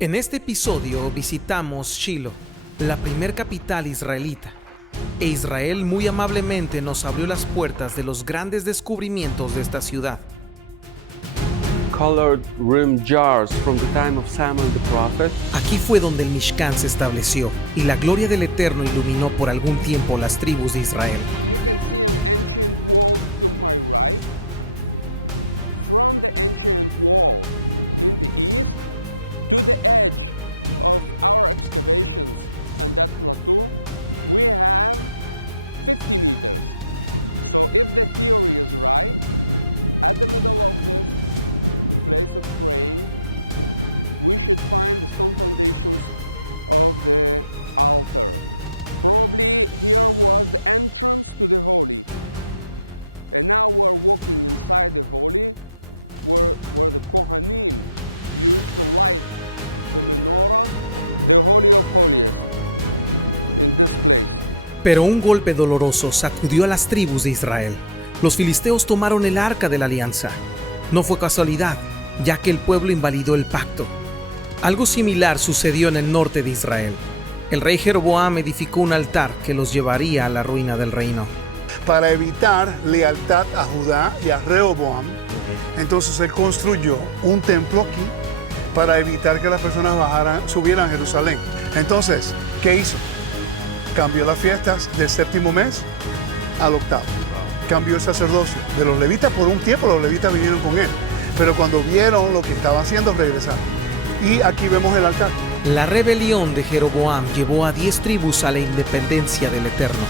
En este episodio visitamos Shiloh, la primer capital israelita, e Israel muy amablemente nos abrió las puertas de los grandes descubrimientos de esta ciudad. Aquí fue donde el Mishkan se estableció y la gloria del Eterno iluminó por algún tiempo las tribus de Israel. You can see an ancient wall to my right. From the ancient wall in the east to the edge of our excavations and that plateau, we have 50 meters. So if the theory is right, at the middle of this place of praying, we should find the stone foundations of the altar. Probably here was the entrance to the holy. And now we're walking inside the holy, where the Kohanim used to light the menorah, the Holy of Holiest, in this place. Pero un golpe doloroso sacudió a las tribus de Israel. Los filisteos tomaron el arca de la alianza. No fue casualidad, ya que el pueblo invalidó el pacto. Algo similar sucedió en el norte de Israel. El rey Jeroboam edificó un altar que los llevaría a la ruina del reino. Para evitar lealtad a Judá y a Rehoboam. Entonces se construyó un templo aquí para evitar que las personas subieran a Jerusalén. Entonces, ¿qué hizo? Cambió la fiesta del séptimo mes al octavo. Cambió el sacerdocio de los levitas por un tiempo, los levitas vinieron con él. Pero cuando vieron lo que estaba haciendo, regresaron. Y aquí vemos el altar. La rebelión de Jeroboam llevó a 10 tribus a la independencia del Eterno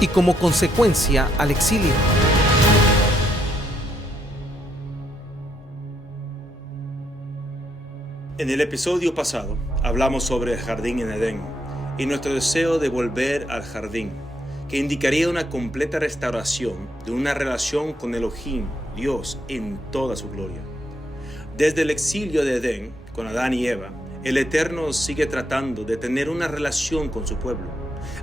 y como consecuencia al exilio. En el episodio pasado hablamos sobre el jardín en Edén y nuestro deseo de volver al jardín, que indicaría una completa restauración de una relación con Elohim, Dios, en toda su gloria. Desde el exilio de Edén, con Adán y Eva, el Eterno sigue tratando de tener una relación con su pueblo,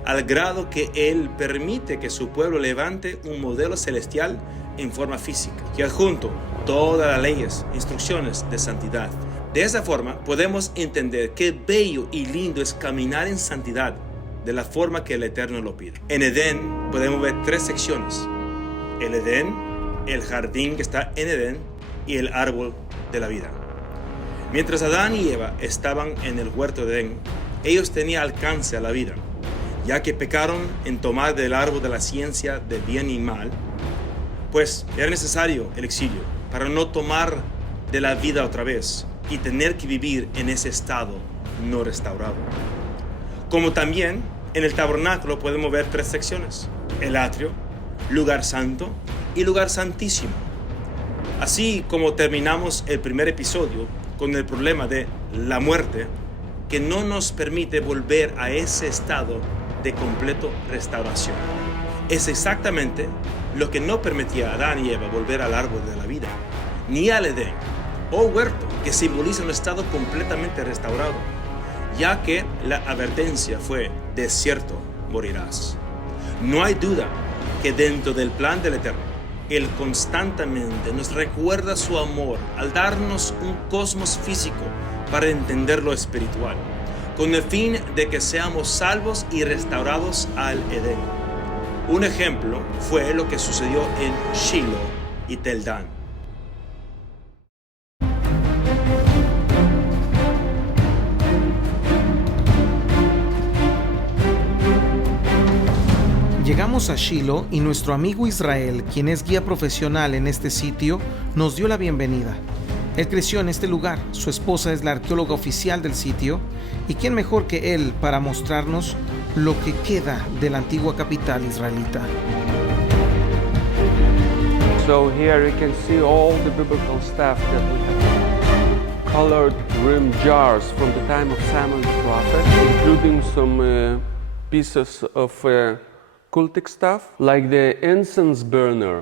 al grado que Él permite que su pueblo levante un modelo celestial en forma física, que adjunto todas las leyes, instrucciones de santidad. De esa forma podemos entender qué bello y lindo es caminar en santidad de la forma que el Eterno lo pide. En Edén podemos ver 3 secciones: el Edén, el jardín que está en Edén y el árbol de la vida. Mientras Adán y Eva estaban en el huerto de Edén, ellos tenían alcance a la vida, ya que pecaron en tomar del árbol de la ciencia de bien y mal, pues era necesario el exilio para no tomar de la vida otra vez y tener que vivir en ese estado no restaurado. Como también en el tabernáculo podemos ver 3 secciones: el atrio, lugar santo y lugar santísimo. Así como terminamos el primer episodio con el problema de la muerte, que no nos permite volver a ese estado de completo restauración. Es exactamente lo que no permitía a Adán y Eva volver al árbol de la vida, ni al Edén o huerto, que simboliza un estado completamente restaurado, ya que la advertencia fue: de cierto morirás. No hay duda que dentro del plan del Eterno, Él constantemente nos recuerda su amor al darnos un cosmos físico para entender lo espiritual, con el fin de que seamos salvos y restaurados al Edén. Un ejemplo fue lo que sucedió en Shiloh y Tel Dan. Llegamos a Shiloh y nuestro amigo Israel, quien es guía profesional en este sitio, nos dio la bienvenida. Él creció en este lugar, su esposa es la arqueóloga oficial del sitio, y quién mejor que él para mostrarnos lo que queda de la antigua capital israelita. Cultic stuff like the incense burner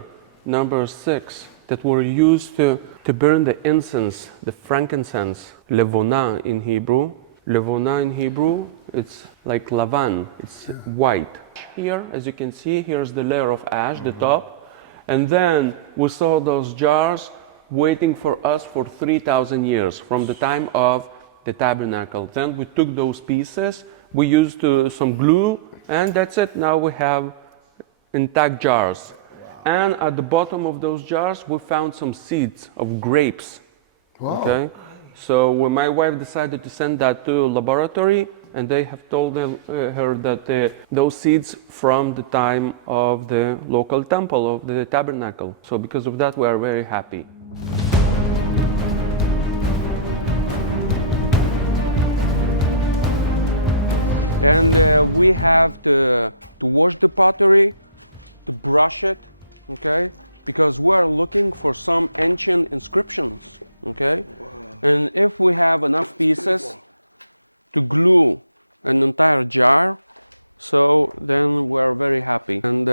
number 6 that were used to burn the incense, the frankincense, levona in Hebrew. Levona in Hebrew, it's like lavan, it's white. Here, as you can see, here's the layer of ash, the top, and then we saw those jars waiting for us for 3,000 years from the time of the tabernacle. Then we took those pieces, we used some glue, and that's it. Now we have intact jars. Wow. And at the bottom of those jars, we found some seeds of grapes. Wow. Okay? So when my wife decided to send that to a laboratory, and they told her that those seeds from the time of the local temple, of the tabernacle. So because of that, we are very happy. And we have to wash the pottery, to brush it, okay? Because we're looking for some ancient inscriptions, okay? Wow. And if we have enough pieces to glue an entire jar, so then we're very happy. And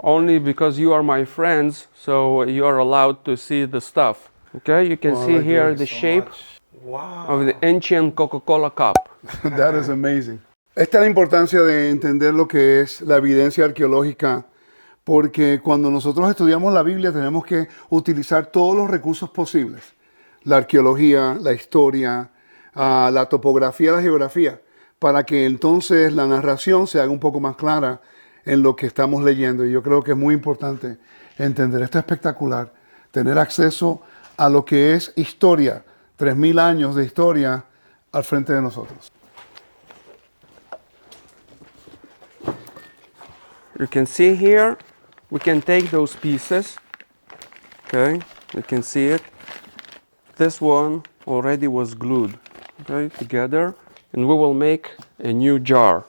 only because you are my friends, so you are allowed to see the stuff, okay? You can see here the shape of the ancient Coca-Cola cup. That is amazing. Esta es la importancia de entender lo que es la evidencia arqueológica, porque cuando nosotros estudiamos la Biblia tenemos que utilizar todos los recursos posibles. La arqueología, la historia, la topografía, la geografía, para que entonces la narración se haga un poco más clara en lo que estamos leyendo. Y yo creo que es muy importante entender. Esto es espectacular, tener acceso a lo que es historia, 3,000 años de historia al frente de nosotros. You can see here, we can take those pieces, okay, you can see it. This one already was glued, okay, together, and we will make a new jar.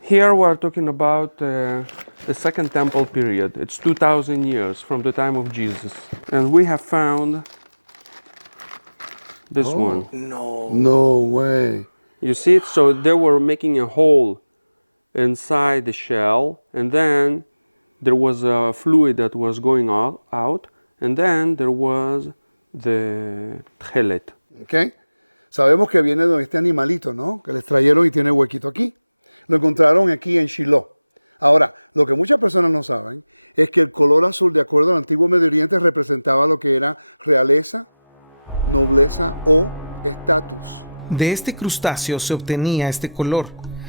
Here we are talking about the Second Temple period. It's 2,000 years from the time of Jesus. And we have found this one. No way. You see it? So they were making a hole inside the shell, and then there was a fluid that was going out, and then there was the tchelet. Okay. Sabemos que viene de este animalito, ¿no? Que les trajeron y tiene huequito aquí. Lo encontraron aquí en Shiloh. Ahora, lo que muchas personas no saben es que el color azul, de acuerdo al antiguo Medio Oriente, representaba lo que era realeza, nobleza o estatus. De este crustáceo se obtenía este color.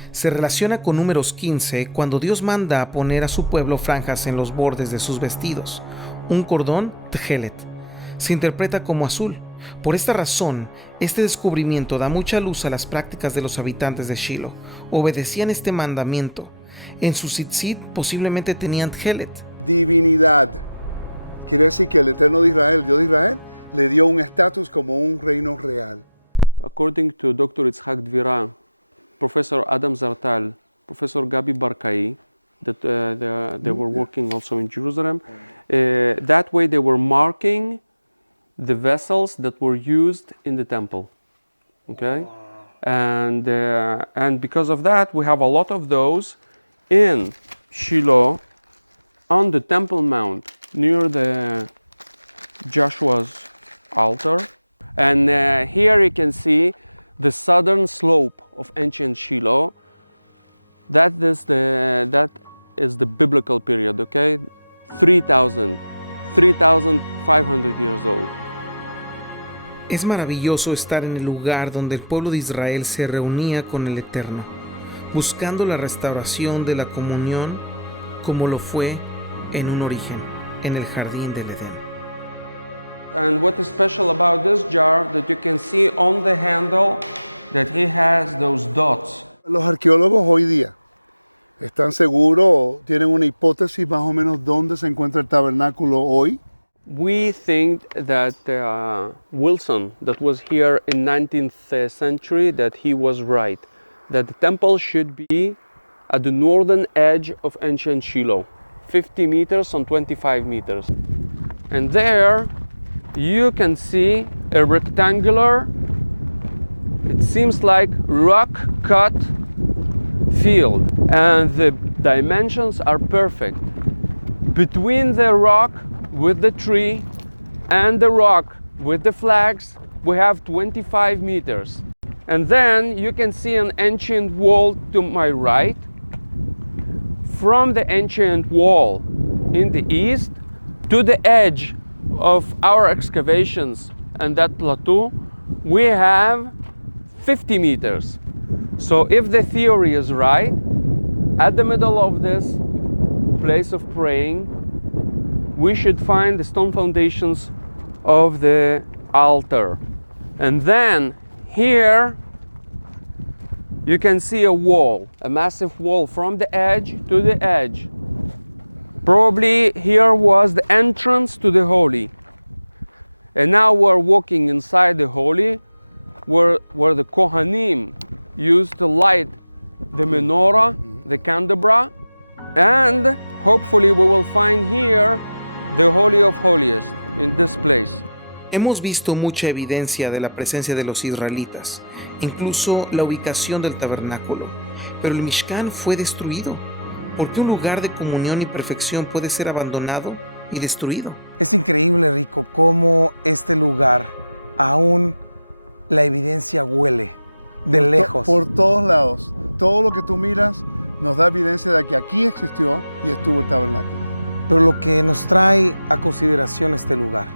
Se relaciona con Números 15, cuando Dios manda a poner a su pueblo franjas en los bordes de sus vestidos, un cordón tchelet. Se interpreta como azul. Por esta razón, este descubrimiento da mucha luz a las prácticas de los habitantes de Shiloh. Obedecían este mandamiento. En su tzitzit posiblemente tenían tchelet. Divinidad. Quiere decir que el Eterno de Israel, Dios de Israel, le dio un estatus como un reino real. According to Dr. Itzhak Dvira, Professor Adam Zartal, Professor Gabi Barkai, that they were working also in Jerusalem. That way they were marking the vessels that were used in the temple. Okay? And because of that, we have a lot of those in Shiloh on the Temple Mount near the Joshua's altar. And here you can see the southern slope of ancient Shiloh. That is the biblical period, okay? 3,500 years old. Es maravilloso estar en el lugar donde el pueblo de Israel se reunía con el Eterno, buscando la restauración de la comunión como lo fue en un origen, en el jardín del Edén. And what is special about this jar, that you can see on the handle that he has those dots. Los arqueólogos hoy día están seguros, tienen una hipótesis más o menos dónde se encuentra el tabernáculo hoy. We think that Wilson, that was here in 19th century, that he was right. That the temple should be at the northern edge of ancient Shiloh, 50 meters on 25 meters. And there you can see a rectangular, it seems like rock-cut field. And the dimensions are perfect. Between the rock with the tree and the rock with the flags, we have 25 meters. And then you can see an ancient wall to my right. From the ancient wall in the east to the edge of our excavations and that plateau, we have 50 meters. So if the theory is right, at the middle of this place of praying, we should find the stone foundations of the altar. And then here you can see a wall, a massive wall from the edge to the edge. Probably here was the entrance to the holy. And now we're walking inside the holy, where the Kohanim used to light the menorah, the candelabra, and hopefully we will find here the Holy of Holiest in this place. Hemos visto mucha evidencia de la presencia de los israelitas, incluso la ubicación del tabernáculo, pero el Mishkan fue destruido. ¿Por qué un lugar de comunión y perfección puede ser abandonado y destruido? Es increíble, Rico, cómo este lugar aún la evidencia huele de lejos. Por todos lados. Todo lo que tú miras nos da evidencia de que aquí existió y estuvo el tabernáculo. Pero lo que nos trae a consideración este lugar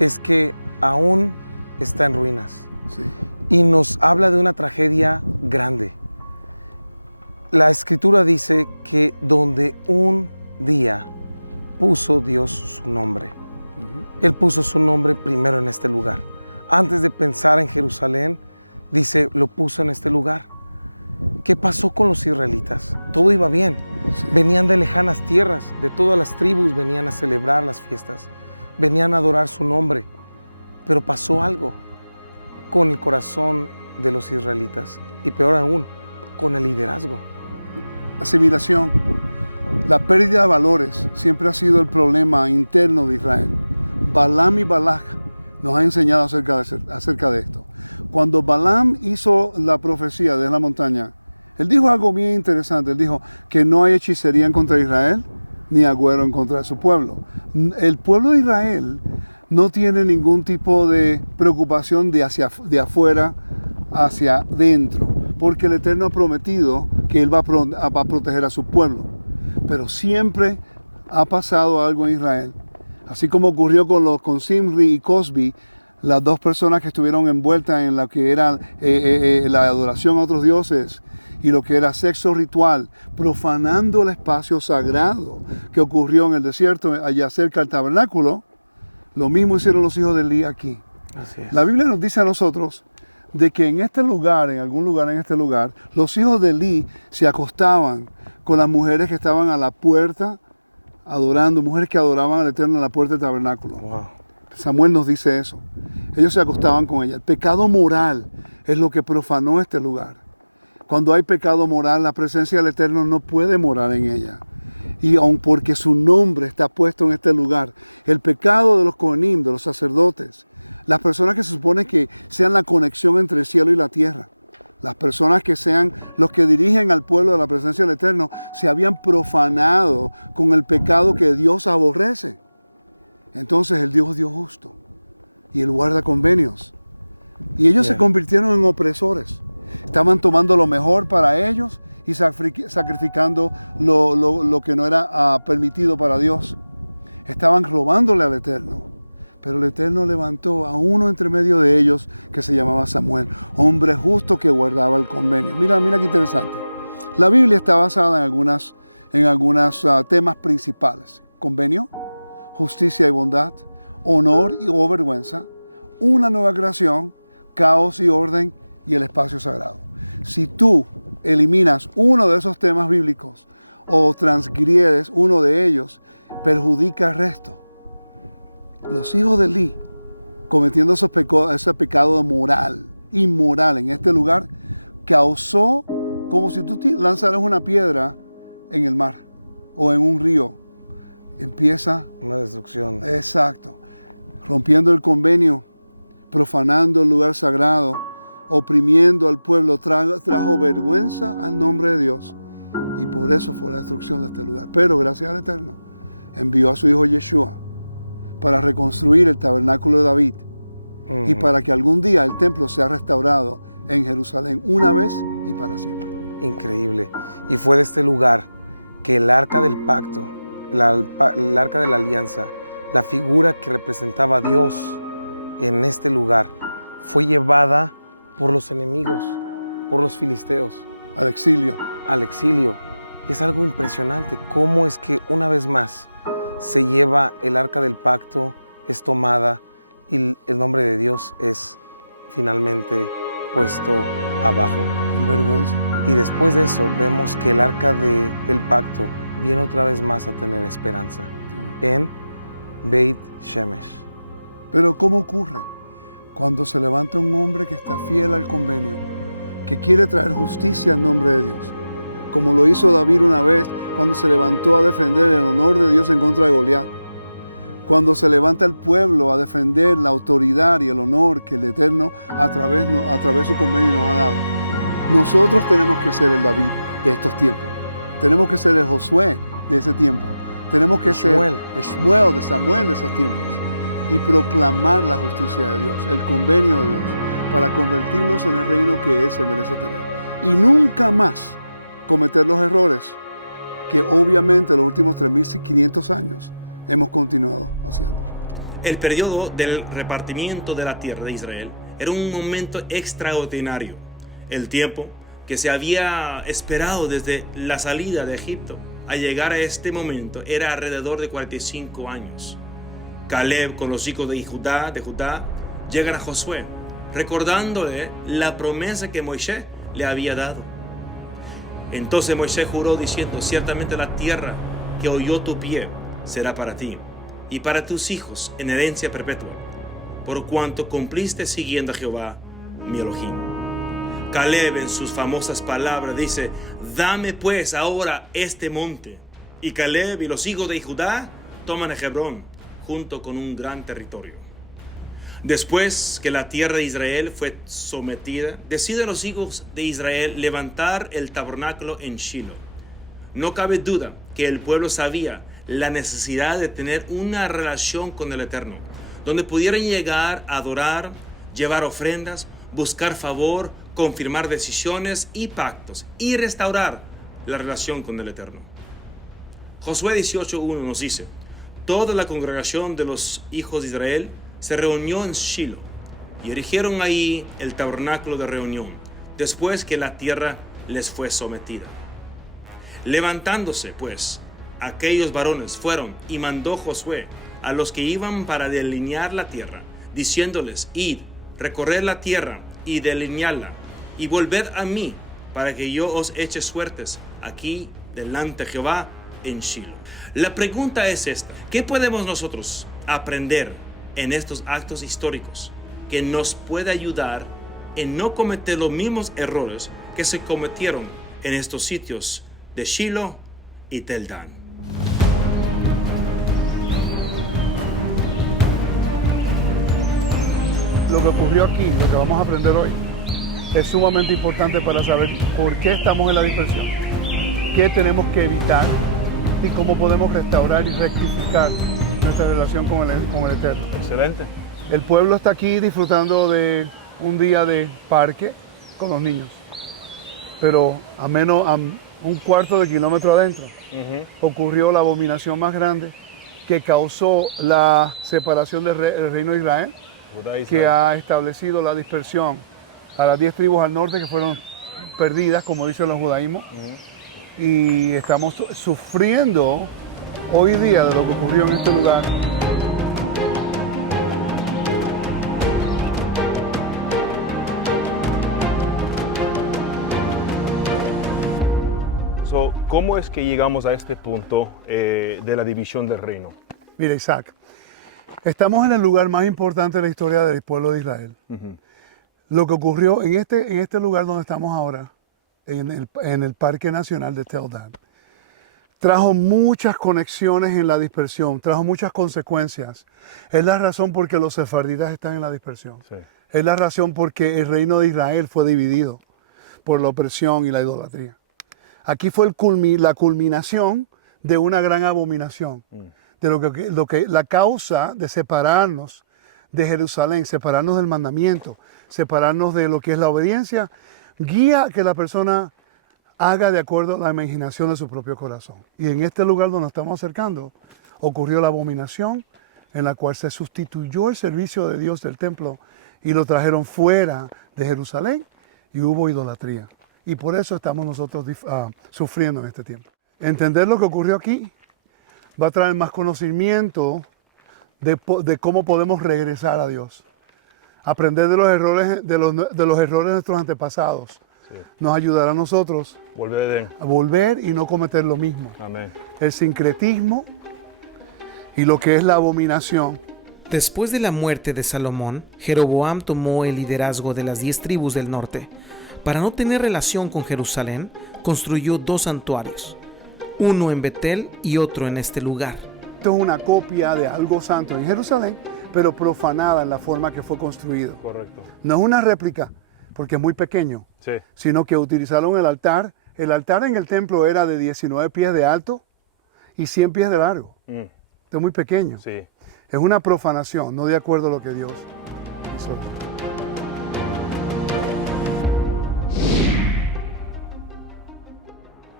es que aún está en ruinas. Sí. Y nos habla de una tragedia grande. La Escritura dice que donde un día puso Dios su nombre. Él puso su nombre primero en este lugar. Antes de pensar en Jerusalén, dice, lo puso en este lugar. ¿Qué pasó con los israelitas? Todo iba bien. Sí. Venían de lejanas tierras, de todas las tribus venían a celebrar las fiestas. Venían a adorar su nombre. Pero pasó algo con el corazón de los israelitas. Y peor aún, con el liderazgo. Asimilación. La pérdida de valores siempre ha sido el problema interno de Israel. Balaam y Balak nos han enseñado acerca de esto. Cuando Balaam hizo la profecía de la montaña, él dijo algo bien interesante. Él dijo que no hay hechicería en contra de Israel, ni agüero en contra de su pueblo. El pueblo de Israel no tiene ningún tipo de preocupación de afuera hacia adentro, porque el Eterno ha prometido que Él va a proteger a su pueblo. Pero siempre ha pasado algo en Israel. Así como ocurrió con Simri y Cosbi, las dos personas que estuvieron envueltas en lo que era la adoración a otros dioses y lo que era sexo ritual, profanando el espacio sagrado que ocurrió en el desierto, allá cerca del tabernáculo. Lo mismo hicieron los hijos de Elí aquí. Así es. La Biblia nos dice a nosotros de que en este lugar, en algún lugar en este lugar, los hijos de Elí se acostaban con las mujeres que estaban a la puerta adorando, mujeres que adoraban al Eterno a la puerta del tabernáculo. Wow. Samuel nos dice eso. Ellos se acostaban con ella. El pecado moral es lo que profanó este lugar. Cuando hay pecado moral, la presencia del Eterno no puede morar en ella. Y aun porque su nombre está puesto en este lugar, el pecado de los Kohanim, de los sacerdotes, las personas que se supone que sean la conexión entre el cielo y la tierra, las personas que sean los que dirigen al pueblo de la presencia del Eterno, se habían profanado con el pecado que Dios aborrece. Entonces el Dios justo y Él guarda convenios. Y ellos se convirtieron en opresores. Estaban tomando lo mejor para ellos y sacrificando lo que no era permitido para Dios. Estaban robándole al Eterno. Pero el Eterno levantó a uno entre medio de ellos que se llamaba Samuel, hombre justo que guardaba el convenio. Mira qué interesante. La Biblia está basada en algunos temas principales. Convenio, justicia y bondad, honor o vergüenza, una nueva creación, caos y orden y el espacio sagrado. Si tú eliminas uno de esos temas bíblicos o transgredes uno de ellos, perjudica al resto. Los hijos de Elí, cometiendo ese pecado inmoral en este lugar, causó como si tú lanzaras una piedra en el mar o en un río. Empieza una destrucción. Exacto. Rompiendo el convenio, profanando el lugar sagrado, oprimiendo al pueblo, trajo vergüenza al nombre de Dios. Y por eso fue la destrucción de este lugar. Pero gracias al Eterno, envió a su hijo Yeshua para reconstruir el tabernáculo de David y para que algún día el templo sea restaurado en Jerusalén una vez y para siempre. Increíble. Y fue de este lugar que el arca del pacto, el arca de la alianza, la figura que representaba a Dios en este lugar, fue llevada por los enemigos, por los filisteos, Al exilio. al exilio. Es algo impresionante cómo es que una vez más se lleva el arca del pacto, es tomada y el nombre de Dios es finalmente puesto abajo. En vergüenza. Y después de eso vemos que el arca del pacto viene otra vez más a tener esperanza en Beit Shemesh. Pero ¿cómo ocurre? Cuando se levanta un hombre que está fiel al convenio, que quiere traer justicia en nombre de Dios, como lo hizo David una vez cuando se levantó a defender el honor de Dios en contra de Goliat. Cuando se levanta el pueblo a defender la autoridad y el honor que el Eterno a través de su convenio nos ha dado. Nosotros tenemos que ser el David de estos tiempos. Tenemos que ser el Josué de ese tiempo. Tenemos que ser el Shmuel de Samuel de esos tiempos. Y proclamar la justicia de Dios, el convenio de Dios, para convertirnos en el reino que Él se merece tener. Y nunca más cometer los errores que obviamente los últimos 3.500 años hemos continuado haciendo. El periodo del repartimiento de la tierra de Israel era un momento extraordinario. El tiempo que se había esperado desde la salida de Egipto a llegar a este momento era alrededor de 45 años. Caleb con los hijos de Judá llegan a Josué, recordándole la promesa que Moisés le había dado. Entonces Moisés juró diciendo: ciertamente la tierra que oyó tu pie será para ti y para tus hijos en herencia perpetua, por cuanto cumpliste siguiendo a Jehová, mi Elohim. Caleb en sus famosas palabras dice: dame pues ahora este monte. Y Caleb y los hijos de Judá toman a Hebrón junto con un gran territorio. Después que la tierra de Israel fue sometida, deciden los hijos de Israel levantar el tabernáculo en Shiloh. No cabe duda que el pueblo sabía la necesidad de tener una relación con el Eterno, donde pudieran llegar a adorar, llevar ofrendas, buscar favor, confirmar decisiones y pactos y restaurar la relación con el Eterno. Josué 18:1 nos dice: toda la congregación de los hijos de Israel se reunió en Shiloh y erigieron ahí el tabernáculo de reunión, después que la tierra les fue sometida. Levantándose, pues, aquellos varones fueron y mandó Josué a los que iban para delinear la tierra, diciéndoles: id, recorred la tierra y delineadla, y volved a mí, para que yo os eche suertes aquí delante de Jehová en Shiloh. La pregunta es esta: ¿qué podemos nosotros aprender en estos actos históricos que nos puede ayudar en no cometer los mismos errores que se cometieron en estos sitios de Shiloh y Tel Dan? Lo que ocurrió aquí, lo que vamos a aprender hoy, es sumamente importante para saber por qué estamos en la dispersión, qué tenemos que evitar y cómo podemos restaurar y rectificar nuestra relación con el Eterno. Excelente. El pueblo está aquí disfrutando de un día de parque con los niños, pero a menos a un cuarto de kilómetro adentro ocurrió la abominación más grande que causó la separación del reino de Israel, Judá, Israel, que ha establecido la dispersión a las 10 tribus al norte que fueron perdidas, como dicen los judaísmos, y estamos sufriendo hoy día de lo que ocurrió en este lugar. ¿Cómo es que llegamos a este punto de la división del reino? Mira, Isaac, estamos en el lugar más importante de la historia del pueblo de Israel. Lo que ocurrió en este lugar donde estamos ahora, en el Parque Nacional de Tel Dan, trajo muchas conexiones en la dispersión, trajo muchas consecuencias. Es la razón por qué los sefarditas están en la dispersión. Sí. Es la razón por qué el reino de Israel fue dividido por la opresión y la idolatría. Aquí fue la culminación de una gran abominación, de la causa de separarnos de Jerusalén, separarnos del mandamiento, separarnos de lo que es la obediencia, guía a que la persona haga de acuerdo a la imaginación de su propio corazón. Y en este lugar donde nos estamos acercando, ocurrió la abominación en la cual se sustituyó el servicio de Dios del templo y lo trajeron fuera de Jerusalén y hubo idolatría. Y por eso estamos nosotros sufriendo en este tiempo. Entender lo que ocurrió aquí va a traer más conocimiento de cómo podemos regresar a Dios. Aprender de los errores de los errores de nuestros antepasados. Sí. Nos ayudará a nosotros Volver a Edén. a volver y no cometer lo mismo. Amén. El sincretismo y lo que es la abominación. Después de la muerte de Salomón, Jeroboam tomó el liderazgo de las 10 tribus del norte. Para no tener relación con Jerusalén, construyó 2 santuarios, uno en Betel y otro en este lugar. Esto es una copia de algo santo en Jerusalén, pero profanada en la forma que fue construido. Correcto. No es una réplica, porque es muy pequeño, Sí. sino que utilizaron el altar. El altar en el templo era de 19 pies de alto y 100 pies de largo. Mm, Es muy pequeño. sí. Es una profanación, no de acuerdo a lo que Dios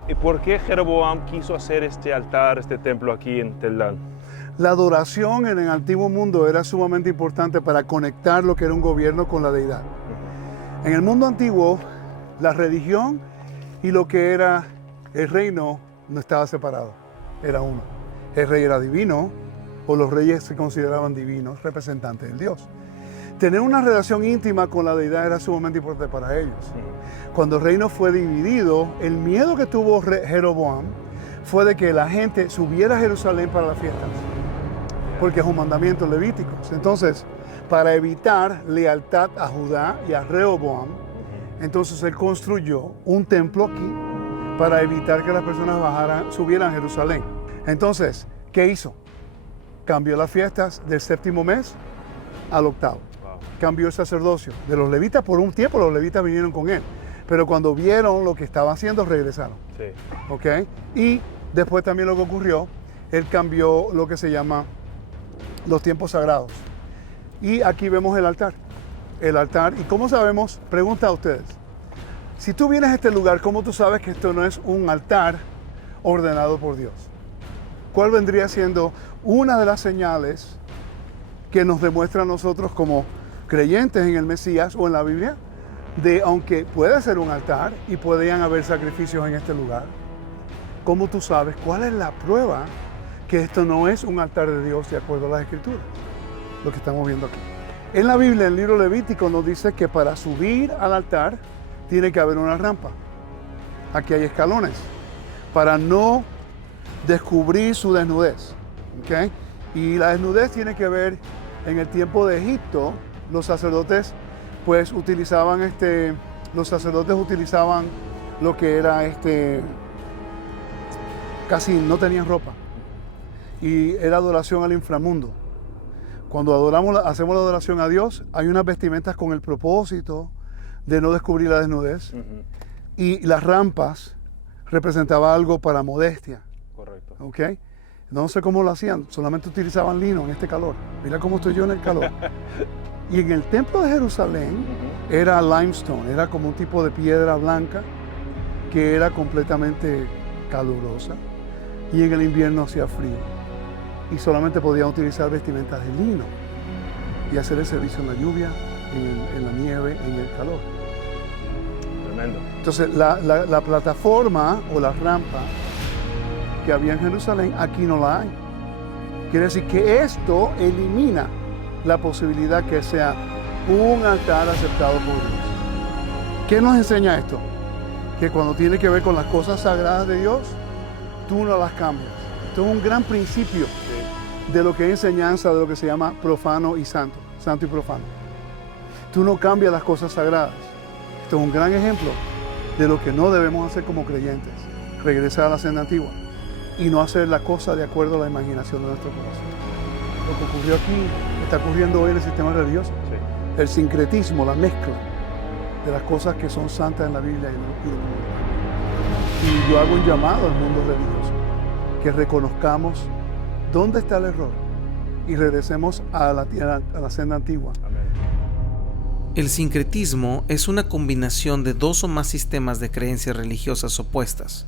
¿Y por qué Jeroboam quiso hacer este altar, este templo aquí en Tel-Dan? La adoración en el antiguo mundo era sumamente importante para conectar lo que era un gobierno con la deidad. En el mundo antiguo, la religión y lo que era el reino no estaba separado, era uno. El rey era divino, o los reyes se consideraban divinos, representantes de Dios. Tener una relación íntima con la deidad era sumamente importante para ellos. Cuando el reino fue dividido, el miedo que tuvo Jeroboam fue de que la gente subiera a Jerusalén para la fiesta, porque es un mandamiento levítico. Entonces, para evitar lealtad a Judá y a Rehoboam, entonces él construyó un templo aquí para evitar que las personas subieran a Jerusalén. Entonces, ¿qué hizo? Cambió las fiestas del 7º mes al 8º. Wow. Cambió el sacerdocio de los levitas por un tiempo. Los levitas vinieron con él, pero cuando vieron lo que estaba haciendo, regresaron. Sí. ¿Ok? Y después también lo que ocurrió, él cambió lo que se llama los tiempos sagrados. Y aquí vemos el altar. El altar, ¿cómo sabemos? Pregunta a usted. Si tú vienes a este lugar, ¿cómo tú sabes que esto no es un altar ordenado por Dios? ¿Cuál vendría siendo una de las señales que nos demuestra a nosotros como creyentes en el Mesías o en la Biblia? De aunque puede ser un altar y podrían haber sacrificios en este lugar, ¿cómo tú sabes? ¿Cuál es la prueba que esto no es un altar de Dios de acuerdo a la Escritura? Lo que estamos viendo. En la Biblia, el libro de Levítico nos dice que para subir al altar tiene que haber una rampa. Aquí hay escalones para no descubrir su desnudez. ¿Okay? Y la desnudez tiene que ver en el tiempo de Egipto. Los sacerdotes pues utilizaban lo que era así, no tenían ropa. Y era adoración al inframundo. Cuando hacemos la adoración a Dios, hay unas vestimentas con el propósito de no descubrir la desnudez. Y las rampas representaban algo para modestia. Correcto. ¿Okay? No sé cómo lo hacían, solamente utilizaban lino en este calor. Mira cómo estoy yo en el calor. Y en el templo de Jerusalén era limestone, era como un tipo de piedra blanca que era completamente caluroso. Y en el invierno hacía frío. Y solamente podían utilizar vestimentas de lino. Porque se les hizo la lluvia, la nieve, el calor. Tremendo. Entonces la plataforma de la rampa que había en Jerusalén aquí no la hay. Quiere decir que esto elimina la posibilidad que sea un altar. ¿Qué nos enseña esto? Que cuando tienes que uno las cambia. Es un gran principio de lo que es enseñanza, de lo que se llama profano y santo, santo y profano. Tú no cambias las cosas sagradas. Con un gran ejemplo de lo que no debemos hacer como creyentes. Regresar a la senda antigua y no hacer la cosa de acuerdo a la imaginación de Dios. ¿Estás viendo el Señor de Dios? Sí. El sincretismo, la mezcla de las cosas que son santas en la Biblia. Que reconozcamos dónde está el error y regresemos a la senda antigua. Amén. El sincretismo es una combinación de 2 o más sistemas de creencias religiosas opuestas,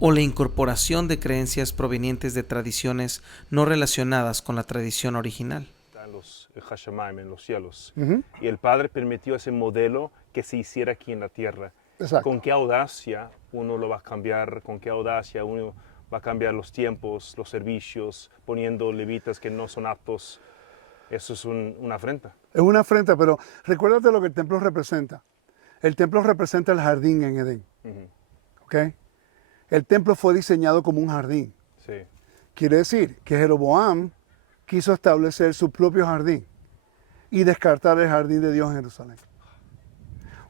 o la incorporación de creencias provenientes de tradiciones no relacionadas con la tradición original. Está en los Hashamayim, en los cielos. Y el Padre permitió ese modelo que se hiciera aquí en la tierra. Exacto. ¿Con qué audacia uno lo va a cambiar? ¿Con qué audacia uno va a cambiar los tiempos, los servicios, poniendo levitas que no son aptos? Eso es una afrenta. Es una afrenta, pero recuérdate lo que el templo representa. El templo representa el jardín en Edén. ¿Okay? El templo fue diseñado como un jardín. Sí. Quiere decir que Jeroboam quiso establecer su propio jardín y descartar el jardín de Dios en Jerusalén.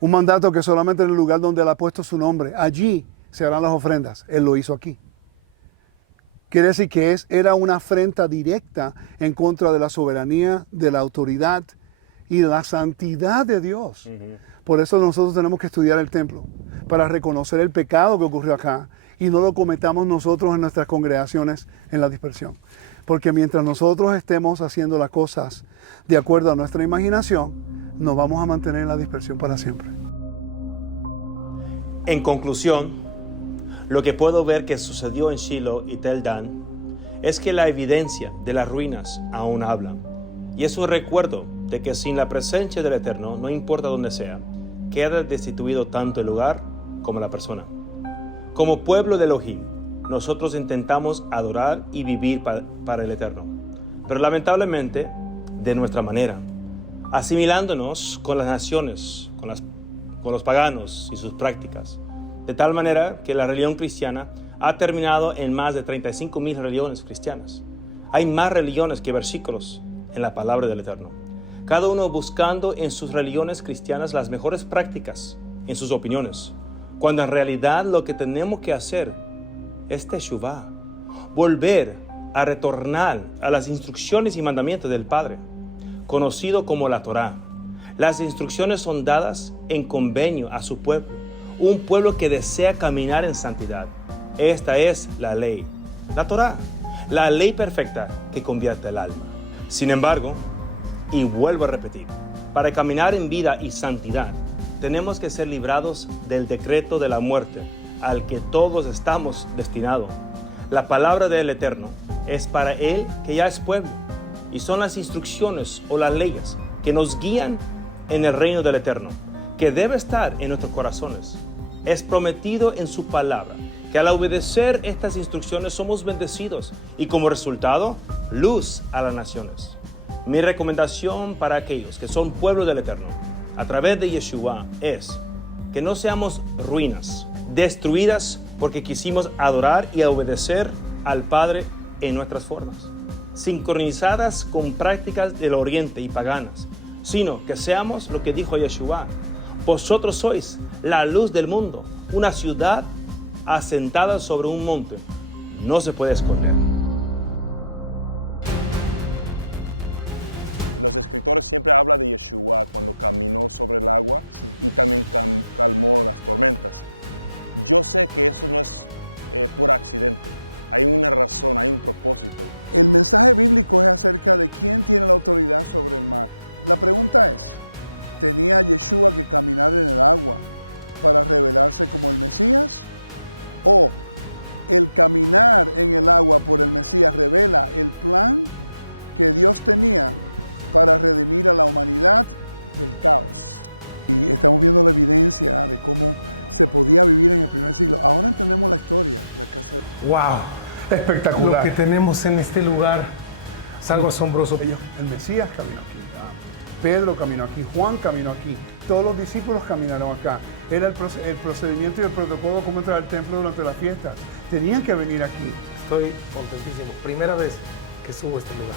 Un mandato que solamente en el lugar donde él ha puesto su nombre, allí se harán las ofrendas. Él lo hizo aquí. Quiere decir que era una afrenta directa en contra de la soberanía, de la autoridad y de la santidad de Dios. Por eso nosotros tenemos que estudiar el templo, para reconocer el pecado que ocurrió acá y no lo cometamos nosotros en nuestras congregaciones en la dispersión. Porque mientras nosotros estemos haciendo las cosas de acuerdo a nuestra imaginación, nos vamos a mantener en la dispersión para siempre. En conclusión, lo que puedo ver que sucedió en Shiloh y Tel Dan es que la evidencia de las ruinas aún habla. Y es un recuerdo de que sin la presencia del Eterno, no importa dónde sea, queda destituido tanto el lugar como la persona. Como pueblo de Elohim, nosotros intentamos adorar y vivir para el Eterno, pero lamentablemente de nuestra manera, asimilándonos con las naciones, con los paganos y sus prácticas, de tal manera que la religión cristiana ha terminado en más de 35,000 religiones cristianas. Hay más religiones que versículos en la palabra del Eterno, cada uno buscando en sus religiones cristianas las mejores prácticas en sus opiniones, cuando en realidad lo que tenemos que hacer es teshuvá, volver a retornar a las instrucciones y mandamientos del Padre, conocido como la Torá. Las instrucciones son dadas en convenio a su pueblo, un pueblo que desea caminar en santidad. Esta es la ley, la Torá, la ley perfecta que convierte el alma. Sin embargo, y vuelvo a repetir, para caminar en vida y santidad, tenemos que ser librados del decreto de la muerte al que todos estamos destinados. La palabra del Eterno es para Él que ya es pueblo, y son las instrucciones o las leyes que nos guían en el reino del Eterno, que debe estar en nuestros corazones. Es prometido en su palabra que al obedecer estas instrucciones somos bendecidos y como resultado, luz a las naciones. Mi recomendación para aquellos que son pueblo del Eterno, a través de Yeshua, es que no seamos ruinas, destruidas porque quisimos adorar y obedecer al Padre en nuestras formas, sincronizadas con prácticas del oriente y paganas, sino que seamos lo que dijo Yeshua: vosotros sois la luz del mundo, una ciudad asentada sobre un monte, no se puede esconder. Los escritores siempre hablan de Yeshua cuando caminó sobre el agua y también calmó las tormentas. Yo sé que eso no es por accidente. Hay una razón, hay un propósito. El mensaje bíblico es acerca de quién tiene la autoridad sobre el mar. La pregunta es, ¿tenía Yeshua que caminar en el agua para revelarse como el Mesías? ¿O el caminar en el agua por el Mesías revela el plan que Dios tenía para redimir a la humanidad del caos? Y estamos viendo la evidencia de cómo se podía vivir en el primer siglo. Ahora entendemos la historia. La casa de... ¡Wow! Espectacular. Lo que tenemos en este lugar es algo asombroso. El Mesías caminó aquí, Pedro caminó aquí, Juan caminó aquí, todos los discípulos caminaron acá. Era el procedimiento y el protocolo como entrar al templo durante la fiesta. Tenían que venir aquí. Estoy contentísimo. Primera vez que subo a este lugar.